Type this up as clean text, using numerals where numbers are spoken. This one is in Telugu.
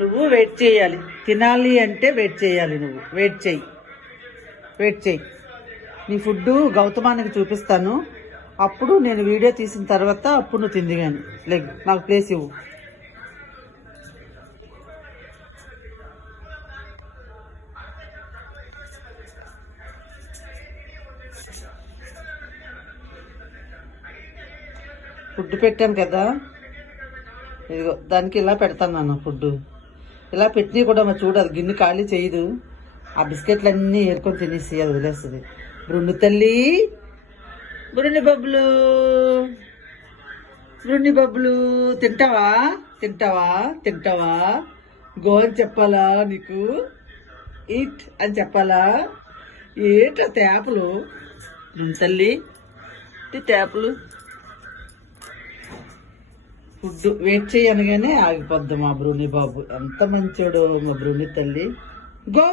నువ్వు వెయిట్ చేయాలి. తినాలి అంటే వెయిట్ చేయాలి. నువ్వు వెయిట్ చేయి. నీ ఫుడ్ గౌతమానికి చూపిస్తాను. అప్పుడు నేను వీడియో తీసిన తర్వాత అప్పుడు నువ్వు తింది కానీ లెగ్ నాకు ప్లేస్ ఇవ్వు. ఫుడ్ పెట్టాను కదా, ఇదిగో దానికి ఇలా పెడతాను నాన్న. ఫుడ్ ఇలా పెట్టినవి కూడా మరి చూడదు, గిన్నె ఖాళీ చేయదు. ఆ బిస్కెట్లు అన్నీ ఏరుకొని తినేసి అది వదిలేస్తుంది. బృండు తల్లి, బృండి బబ్బులు తింటావా గో అని చెప్పాలా నీకు? ఈట్ అని చెప్పాలా? ఏంటో తేపలు బృండి తల్లి, తేపలు. ఫుడ్ వెయిట్ చేయనగానే ఆగిపోద్ది మా బ్రూని బాబు. ఎంత మంచోడు మా బ్రూని తల్లి. గో